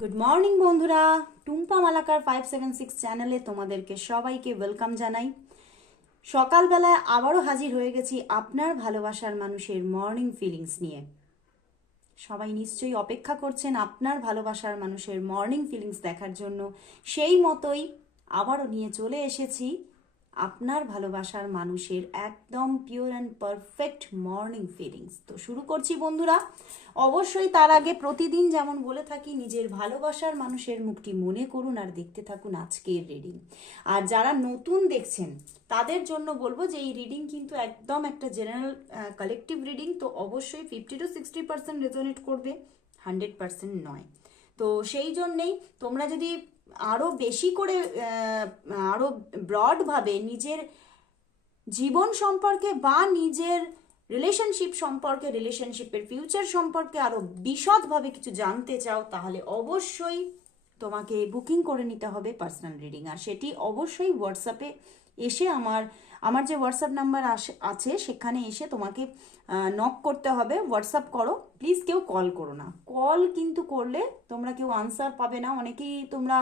Good morning বন্ধুরা। Tumpa Malakar five seven six চ্যানেলে তোমাদেরকে সবাইকে ওয়েলকাম জানাই। সকালবেলায় আবারও হাজির হয়ে গেছি আপনার ভালোবাসার মানুষের মর্নিং ফিলিংস নিয়ে। সবাই নিশ্চয়ই অপেক্ষা করছেন আপনার ভালোবাসার মানুষের মর্নিং ফিলিংস দেখার জন্য। সেই মতোই আবারও নিয়ে চলে এসেছি। আপনার ভালোবাসার মানুষের একদম pure and perfect morning feelings তো শুরু করছি বন্ধুরা। অবশ্যই তার আগে প্রতিদিন যেমন বলে থাকি, নিজের ভালোবাসার মানুষের মুখটি মনে করুন আর দেখতে থাকুন আজকের রিডিং আর যারা নতুন দেখছেন, তাদের জন্য বলব যে এই রিডিং কিন্তু একদম একটা জেনারেল কালেকটিভ রিডিং তো অবশ্যই fifty to sixty percent resonate করবে হান্ড্রেড পার্সেন্ট নয়। তো সেই জন্যেই তোমরা যদি আরও বেশি করে আরও ব্রডভাবে নিজের জীবন সম্পর্কে বা নিজের রিলেশনশিপ সম্পর্কে রিলেশনশিপের ফিউচার সম্পর্কে আরও বিশদভাবে কিছু জানতে চাও, তাহলে অবশ্যই তোমাকে বুকিং করে নিতে হবে পার্সোনাল রিডিং আর সেটি অবশ্যই হোয়াটসঅ্যাপে এসে আমার আমার যে হোয়াটসঅ্যাপ নাম্বার আছে, সেখানে এসে তোমাকে নক করতে হবে। হোয়াটসঅ্যাপ করো। প্লিজ কেউ কল করো না। কল কিন্তু করলে তোমরা কেউ আনসার পাবে না। অনেকেই তোমরা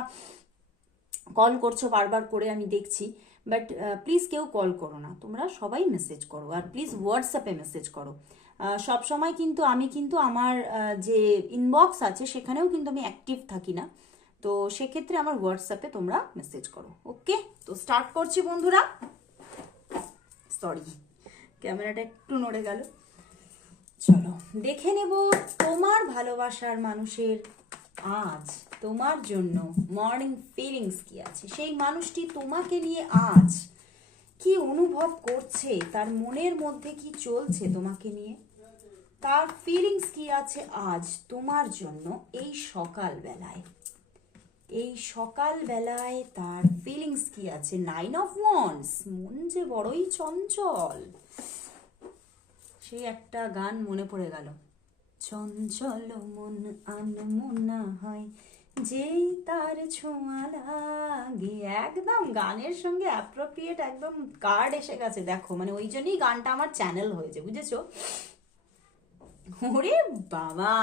কল করছ বারবার করে, আমি দেখছি। বাট প্লিজ কেউ কল করো না। তোমরা সবাই মেসেজ করো। আর প্লিজ হোয়াটসঅ্যাপে মেসেজ করো। সব সময় কিন্তু আমি কিন্তু আমার যে ইনবক্স আছে, সেখানেও কিন্তু আমি অ্যাক্টিভ থাকি না। তো সেক্ষেত্রে আমার হোয়াটসঅ্যাপে তোমরা মেসেজ করো। ওকে তো স্টার্ট করছি বন্ধুরা। সরি ক্যামেরাটা একটু নড়ে গেল। চলো, দেখে নেব তোমার ভালোবাসার মানুষের আজ তোমার জন্য মর্নিং ফিলিংস কি আছে। সেই মানুষটি তোমাকে নিয়ে আজ কি অনুভব করছে, তার মনের মধ্যে কি চলছে তোমাকে নিয়ে? তার ফিলিংস কি আছে আজ তোমার জন্য এই সকাল বেলায় এই সকাল বেলায় তার ফিলিংস কি আছে? নাইন অফ ওয়ান্স মন যে বড়ই চঞ্চল। সেই একটা গান মনে পড়ে গেল। চঞ্চল মন আনমনা হয়, যেই তার ছোঁয়া লাগে। একদম গানের সঙ্গে অ্যাপ্রোপ্রিয়েট একদম কার্ড এসে গেছে, দেখো। মানে ওই জন্যই গানটা আমার চ্যানেল হয়েছে, বুঝেছ? ওরে বাবা,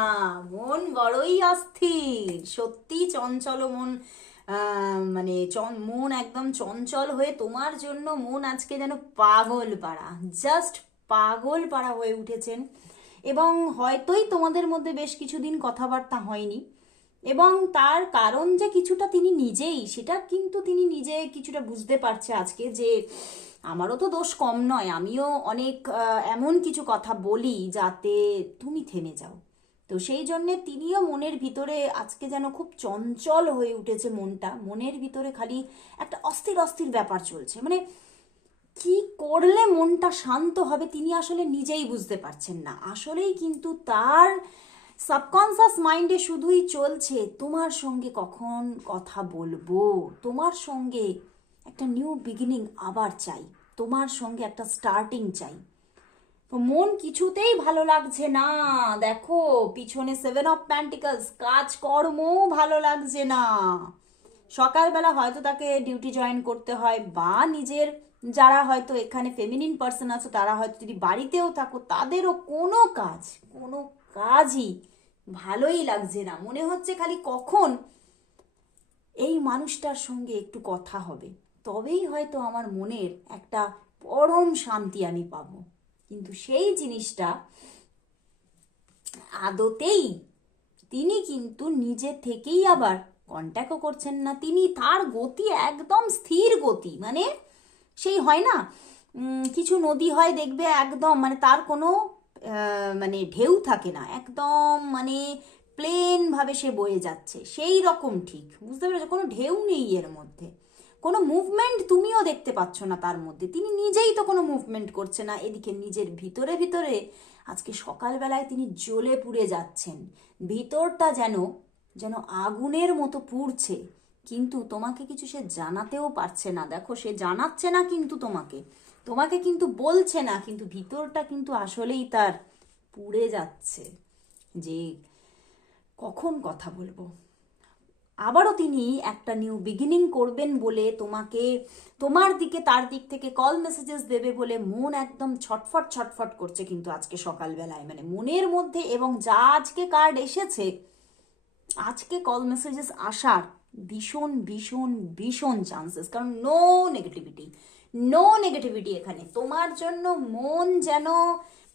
মন বড়ই অস্থির। সত্যি চঞ্চল মন মানে মন একদম চঞ্চল হয়ে তোমার জন্য মন আজকে যেন পাগল পাড়া জাস্ট পাগল পাড়া হয়ে উঠেছেন। এবং হয়তোই তোমাদের মধ্যে বেশ কিছুদিন কথাবার্তা হয়নি। এবং তার কারণ যে কিছুটা তিনি নিজেই, সেটা কিন্তু তিনি নিজে কিছুটা বুঝতে পারছে আজকে যে আমারও তো দোষ কম নয়। আমিও অনেক এমন কিছু কথা বলি যাতে তুমি থেমে যাও। তো সেই জন্যে তিনিও মনের ভিতরে আজকে যেন খুব চঞ্চল হয়ে উঠেছে মনটা। মনের ভিতরে খালি একটা অস্থির অস্থির ব্যাপার চলছে। মানে কি করলে মনটা শান্ত হবে তিনি আসলে নিজেই বুঝতে পারছেন না। আসলেই কিন্তু তার সাবকনসাস মাইন্ডে শুধুই চলছে, তোমার সঙ্গে কখন কথা বলব? তোমার সঙ্গে একটা নিউ বিগিনিং আবার চাই। তোমার সঙ্গে একটা স্টার্টিং চাই। তো মন কিছুতেই ভালো লাগছে না। দেখো, পিছনে সেভেন অফ প্যান্টিকলস কাজকর্মও ভালো লাগছে না। সকালবেলা হয়তো তাকে ডিউটি জয়েন করতে হয়, বা নিজের যারা হয়তো এখানে ফেমিনিন পার্সন আছে, তারা হয়তো যদি বাড়িতেও থাকো, তাদেরও কোনো কাজ, কোনো কাজই ভালোই লাগছে না। মনে হচ্ছে খালি কখন এই মানুষটার সঙ্গে একটু কথা হবে। তবেই হয়তো আমার মনের একটা পরম শান্তি আমি পাব। কিন্তু সেই জিনিসটা আদতেই তিনি কিন্তু নিজে থেকেই আবার কন্ট্যাক্টও করছেন না। তিনি তার গতি একদম স্থির গতি মানে সেই হয় না কিছু নদী হয় দেখবে একদম মানে তার কোনো মানে ঢেউ থাকে না, একদম মানে প্লেনভাবে সে বয়ে যাচ্ছে। সেই রকম ঠিক, বুঝতে পেরেছ? কোনো ঢেউ নেই এর মধ্যে। কোনো মুভমেন্ট তুমিও দেখতে পাচ্ছ না তার মধ্যে। তিনি নিজেই তো কোনো মুভমেন্ট করছে না। এদিকে নিজের ভিতরে ভিতরে আজকে সকালবেলায় তিনি জ্বলে পুড়ে যাচ্ছেন। ভিতরটা যেন যেন আগুনের মতো পুড়ছে। কিন্তু তোমাকে কিছু সে জানাতেও পারছে না। দেখো, সে জানাচ্ছে না কিন্তু তোমাকে। তোমাকে কিন্তু বলছে না, কিন্তু ভিতরটা কিন্তু আসলেই তার পুড়ে যাচ্ছে। যে কখন কথা বলব? আবারও তিনি একটা নিউ বিগিনিং করবেন বলে তোমাকে, তোমার দিকে তার দিক থেকে কল মেসেজেস দেবে বলে মন একদম ছটফট ছটফট করছে কিন্তু আজকে সকালবেলায়। মানে মনের মধ্যে এবং যা আজকে কার্ড এসেছে, আজকে কল মেসেজেস আসার ভীষণ ভীষণ ভীষণ চান্সেস কারণ নো নেগেটিভিটি নো নেগেটিভিটি এখানে। তোমার জন্য মন যেন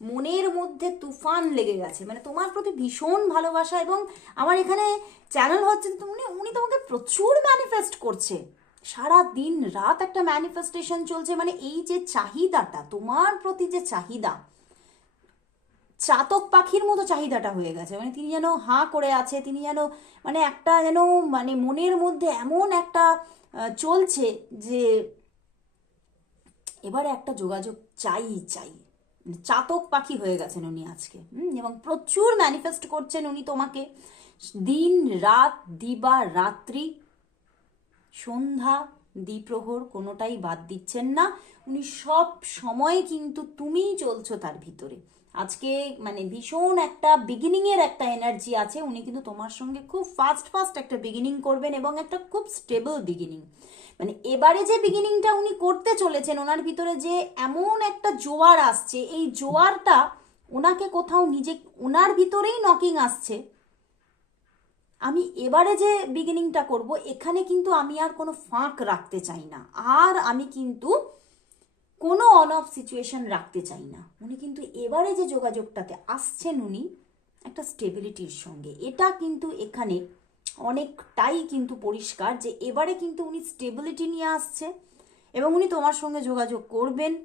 মনের মধ্যে তুফান লেগে গেছে। মানে তোমার প্রতি ভীষণ ভালোবাসা এবং আমার এখানে চ্যানেল হচ্ছে উনি উনি তোমাকে প্রচুর ম্যানিফেস্ট করছে। সারা দিন রাত একটা ম্যানিফেস্টেশন চলছে। মানে এই যে চাহিদাটা, তোমার প্রতি যে চাহিদা, চাতক পাখির মতো চাহিদাটা হয়ে গেছে। মানে তিনি যেন হাঁ করে আছে, তিনি যেন মানে একটা যেন মানে মনের মধ্যে এমন একটা চলছে যে, এবারে একটা যোগাযোগ চাই চাই। চাতক পাখি হয়ে গেছেন উনি আজকে এবং প্রচুর ম্যানিফেস্ট করছেন উনি তোমাকে। দিন, রাত, দিবা, রাত্রি, সন্ধ্যা, দ্বিপ্রহর কোনোটাই বাদ দিচ্ছেন না। উনি সব সময় কিন্তু তুমিই চলছো তার ভিতরে। আজকে মানে ভীষণ একটা বিগিনিং এর একটা এনার্জি আছে। উনি কিন্তু তোমার সঙ্গে খুব ফাস্ট ফাস্ট একটা বিগিনিং করবেন এবং একটা খুব স্টেবল বিগিনিং মানে এবারে যে বিগিনিংটা উনি করতে চলেছেন, ওনার ভিতরে যে এমন একটা জোয়ার আসছে, এই জোয়ারটা ওনাকে কোথাও নিজে, ওনার ভিতরেই নকিং আসছে। আমি এবারে যে বিগিনিংটা করব, এখানে কিন্তু আমি আর কোনো ফাঁক রাখতে চাই না। আর আমি কিন্তু কোনো অন অফ সিচুয়েশন রাখতে চাই না। উনি কিন্তু এবারে যে যোগাযোগটাতে আসছেন উনি একটা স্টেবিলিটির সঙ্গে। এটা কিন্তু এখানে অনেকটাই কিন্তু পরিষ্কার যে এবারে কিন্তু উনি স্টেবিলিটি নিয়ে আসছে এবং উনি তোমার সঙ্গে যোগাযোগ করবেন।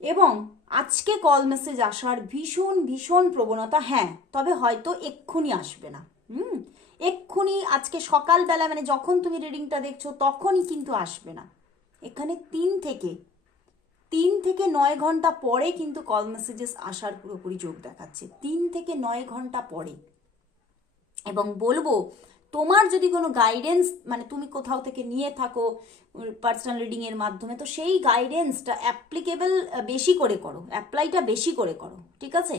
এবং আজকে কল মেসেজ আসার ভীষণ ভীষণ প্রবণতা হ্যাঁ তবে হয়তো এক্ষুনি আসবে না। হুম, এক্ষুনি আজকে সকালবেলা মানে যখন তুমি রিডিংটা দেখছ, তখনই কিন্তু আসবে না। এখানে তিন থেকে তিন থেকে নয় ঘণ্টা পরে কিন্তু কল মেসেজেস আসার পুরোপুরি যোগ দেখাচ্ছে। তিন থেকে নয় ঘণ্টা পরে। এবং বলব, তোমার যদি কোনো গাইডেন্স মানে তুমি কোথাও থেকে নিয়ে থাকো পার্সোনাল রিডিং এর মাধ্যমে, তো সেই গাইডেন্সটা অ্যাপ্লিকেবল বেশি করে করো অ্যাপ্লাইটা বেশি করে করো, ঠিক আছে?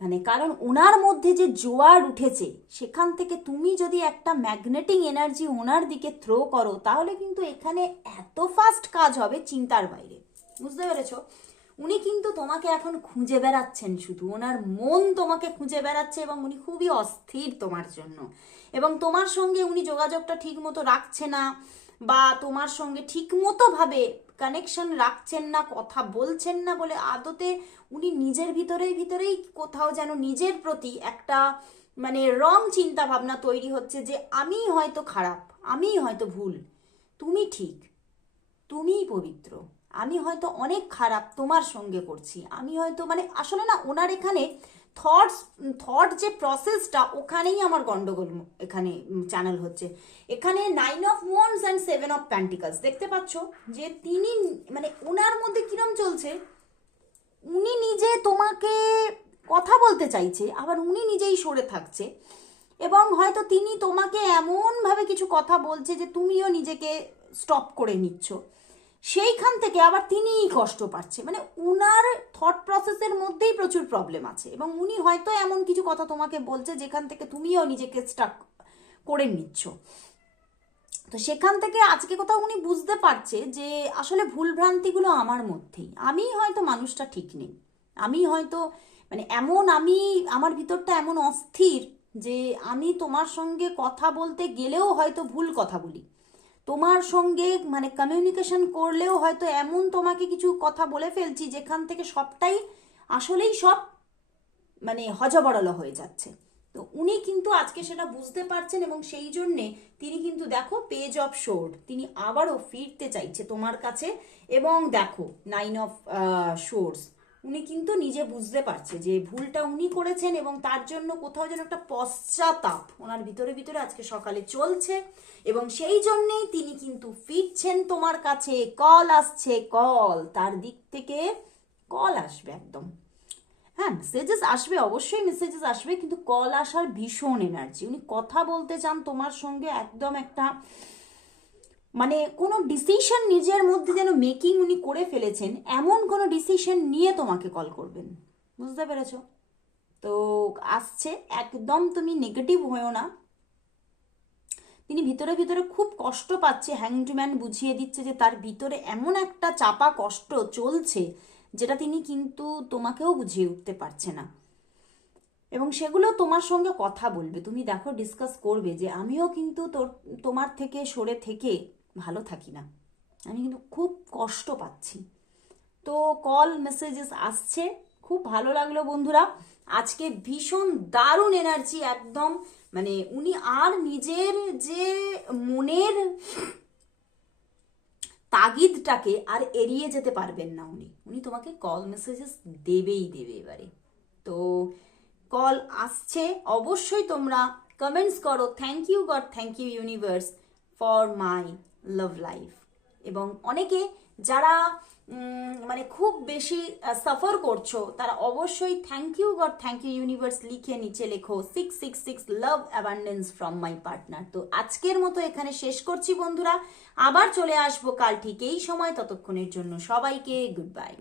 মানে কারণ ওনার মধ্যে যে জোয়ার উঠেছে, সেখান থেকে তুমি যদি একটা ম্যাগনেটিং এনার্জি ওনার দিকে থ্রো করো, তাহলে কিন্তু এখানে এত ফাস্ট কাজ হবে চিন্তার বাইরে, বুঝতে পেরেছ? উনি কিন্তু তোমাকে এখন খুঁজে বেড়াচ্ছেন শুধু। ওনার মন তোমাকে খুঁজে বেড়াচ্ছে এবং উনি খুবই অস্থির তোমার জন্য। এবং তোমার সঙ্গে উনি যোগাযোগটা ঠিক মতো রাখছে না বা তোমার সঙ্গে ঠিক মতো ভাবে কানেকশন রাখছেন না, কথা বলছেন না বলে আদতে উনি নিজের ভিতরেই ভিতরেই কোথাও যেন নিজের প্রতি একটা মানে রং চিন্তা ভাবনা তৈরি হচ্ছে যে আমি হয়তো খারাপ, আমিই হয়তো ভুল। তুমি ঠিক, তুমিই পবিত্র। আমি হয়তো অনেক খারাপ তোমার সঙ্গে করছি। আমি হয়তো মানে আসলে না, ওনার এখানে থটস থট যে প্রসেসটা ওখানেই আমার গন্ডগোল এখানে চ্যানেল হচ্ছে। এখানে nine of wands and seven of pentacles দেখতে পাচ্ছ যে তিনি মানে ওনার মধ্যে কিরম চলছে? উনি নিজে তোমাকে কথা বলতে চাইছে, আবার উনি নিজেই সরে থাকছে। এবং হয়তো তিনি তোমাকে এমনভাবে কিছু কথা বলছে যে তুমিও নিজেকে স্টপ করে নিচ্ছ। সেইখান থেকে আবার তিনিই কষ্ট পাচ্ছে। মানে উনার থট প্রসেসের মধ্যেই প্রচুর প্রবলেম আছে এবং উনি হয়তো এমন কিছু কথা তোমাকে বলছে যেখান থেকে তুমিও নিজেকে স্টাক করে নিচ্ছ। তো সেখান থেকে আজকে কোথাও উনি বুঝতে পারছে যে আসলে ভুলভ্রান্তিগুলো আমার মধ্যেই। আমি হয়তো মানুষটা ঠিক নেই। আমি হয়তো মানে এমন আমি, আমার ভিতরটা এমন অস্থির যে আমি তোমার সঙ্গে কথা বলতে গেলেও হয়তো ভুল কথা বলি। তোমার সঙ্গে মানে কমিউনিকেশন করলেও হয়তো এমন তোমাকে কিছু কথা বলে ফেলছি, যেখান থেকে সবটাই আসলেই সব মানে হজবরল হয়ে যাচ্ছে। তো উনি কিন্তু আজকে সেটা বুঝতে পারছেন এবং সেই জন্যে তিনি কিন্তু দেখো পেজ অফ শোর্ড তিনি আবারও ফিরতে চাইছে তোমার কাছে। এবং দেখো নাইন অফ শোর্স উনি কিন্তু নিজে বুঝতে পারছে যে ভুলটা উনি করেছেন এবং তার জন্য কোথাও যেন একটা পশ্চাতাপ ওনার ভিতরে ভিতরে আজকে সকালে চলছে এবং সেই জন্যেই তিনি কিন্তু ফিরছেন তোমার কাছে। কল আসছে, কল। তার দিক থেকে কল আসবে একদম। হ্যাঁ মেসেজেস আসবে, অবশ্যই মেসেজেস আসবে, কিন্তু কল আসার ভীষণ এনার্জি উনি কথা বলতে চান তোমার সঙ্গে একদম একটা মানে কোনো ডিসিশন নিজের মধ্যে যেন মেকিং উনি করে ফেলেছেন, এমন কোনো ডিসিশন নিয়ে তোমাকে কল করবেন। বুঝতে পেরেছ? তো আসছে, একদম তুমি নেগেটিভ হয়েও না। তিনি ভিতরে ভিতরে খুব কষ্ট পাচ্ছে হ্যাংডম্যান বুঝিয়ে দিচ্ছে যে তার ভিতরে এমন একটা চাপা কষ্ট চলছে, যেটা তিনি কিন্তু তোমাকেও বুঝিয়ে উঠতে পারছে না। এবং সেগুলো তোমার সঙ্গে কথা বলবে। তুমি দেখো ডিসকাস করবে যে আমিও কিন্তু তোর, তোমার থেকে সরে থেকে ভালো থাকি না। আমি কিন্তু খুব কষ্ট পাচ্ছি। তো কল মেসেজেস আসছে। খুব ভালো লাগল বন্ধুরা। আজকে ভীষণ দারুণ এনার্জি একদম। মানে উনি আর নিজের যে মনের তাগিদটাকে আর এড়িয়ে যেতে পারবেন না উনি। উনি তোমাকে কল মেসেজেস দেবেই দেবে এবারে। তো কল আসছে। অবশ্যই তোমরা কমেন্টস করো। Thank you God thank you universe for my love life এবং অনেকে যারা মানে খুব বেশি সাফার করছ, তারা অবশ্যই thank you God thank you universe লিখে নিচে লেখো six six six love abundance from my partner তো আজকের মতো এখানে শেষ করছি বন্ধুরা। আবার চলে আসব কাল ঠিক এই সময়, ততক্ষণের জন্য সবাইকে গুড বাই